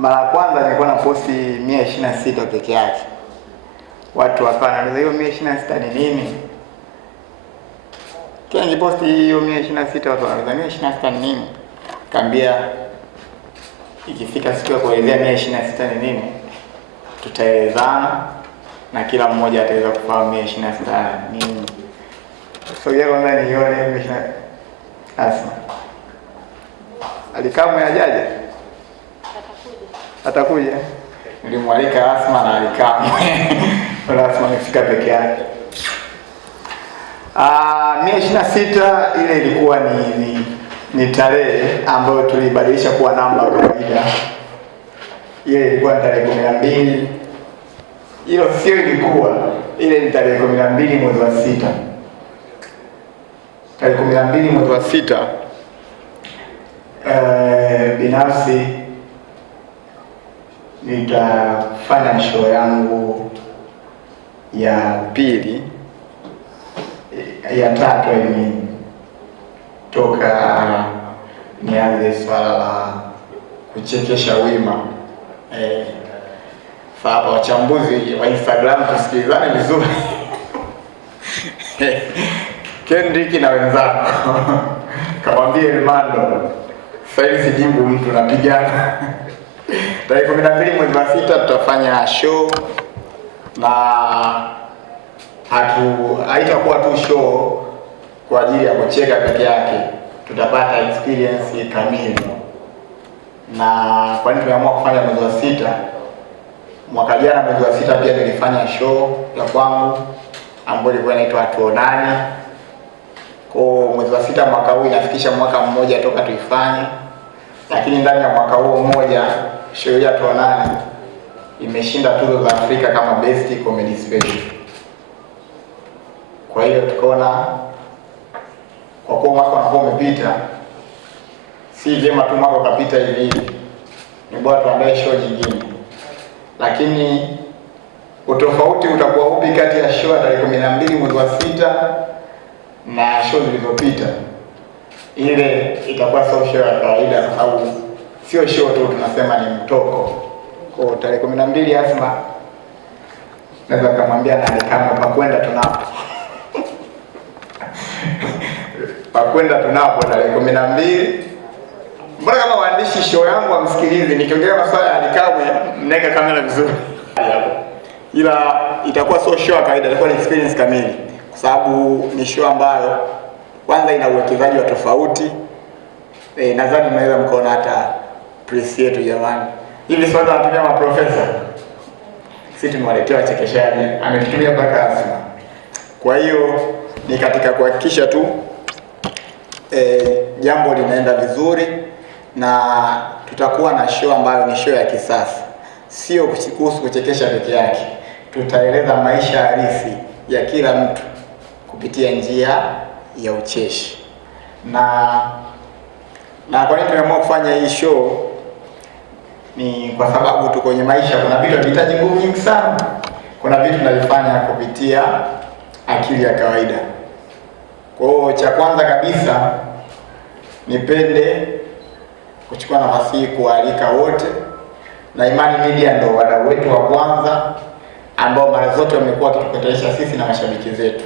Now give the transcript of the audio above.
Mara ya kwanza nilikuwa na posti 126 peke yake. Watu wakawa wanauliza hiyo 126 ni nini? Kila niposti hiyo 126 watu wanauliza 126 ni nini? Kaambia ikifika siku ya kuelezea 126 ni nini, tutaelezana na kila mmoja ataweza kufahamu 126 ni nini. Sogea kwanza nione 126. Asma. Alikamwe ajaje? Atakuja. Nilimwalika Asma na Alikamwe. Wala Asma amefika peke yake. 126 ile ilikuwa ni tarehe ambayo tulibadilisha kuwa namba kawaida. Ile ilikuwa tarehe 12. Hiyo sio ilikuwa. Ile ni tarehe 12 mwezi wa 6. Tarehe 12 mwezi wa 6. Binafsi nitafanya show yangu ya pili ya tatu toka nianze swala la kuchekesha wima. Hapa wachambuzi wa Instagram tusikilizane vizuri. Kendrick na wenzako kamwambie Elmando sasa sijibu mtu napigana. Tarehe 12 mwezi wa 6 tutafanya show na haitakuwa tu show kwa ajili ya kucheka peke yake, tutapata experience kamili. Na kwa nini tumeamua kufanya mwezi wa 6? Mwaka jana mwezi wa 6 pia nilifanya show ya kwangu ambayo ilikuwa inaitwa Tuonane. Kwa mwezi wa 6 mwaka huu inafikisha mwaka mmoja toka tuifanye, lakini ndani ya mwaka huo mmoja show ya Tuonane imeshinda tuzo za Afrika kama Best Comedy Special. Kwa hiyo tukaona kwa kuwa mwaka unakuwa umepita, si vyema tu mwaka ukapita hivi hivi, ni bora tuandae show nyingine. Lakini utofauti utakuwa upi kati ya show ya tarehe 12 mwezi wa 6 na show zilizopita? Ile itakuwa sio show ya kawaida kwa sababu sio show tu, tunasema ni mtoko. Kwa tarehe 12 Asma naweza kumwambia na kama pakwenda tunapo. Pakwenda tunapo tarehe 12. Mbona kama waandishi show yangu wamsikilize nikiongea masuala ya Alikamwe mnaweka kamera vizuri. Ila itakuwa sio show ya kawaida, itakuwa ni experience kamili kwa sababu ni show ambayo kwanza ina uwekezaji wa tofauti. Nadhani mnaweza mkaona hata press yetu jamani. Hivi sasa tunatumia maprofesa. Sisi tumewaletea wachekeshaji, ametutumia mpaka Asma. Kwa hiyo ni katika kuhakikisha tu jambo linaenda vizuri, na tutakuwa na show ambayo ni show ya kisasa. Sio kuhusu kuchekesha peke yake. Tutaeleza maisha halisi ya kila mtu kupitia njia ya ucheshi. Na kwa nini tumeamua kufanya hii show? Ni kwa sababu tu kwenye maisha kuna vitu vinahitaji nguvu nyingi sana. Kuna vitu tunavifanya kupitia akili ya kawaida. Kwa hiyo cha kwanza kabisa nipende kuchukua nafasi hii kualika wote, na Imani Media ndio wadau wetu wa kwanza ambao mara zote wamekuwa wakitukutanishia sisi na mashabiki zetu.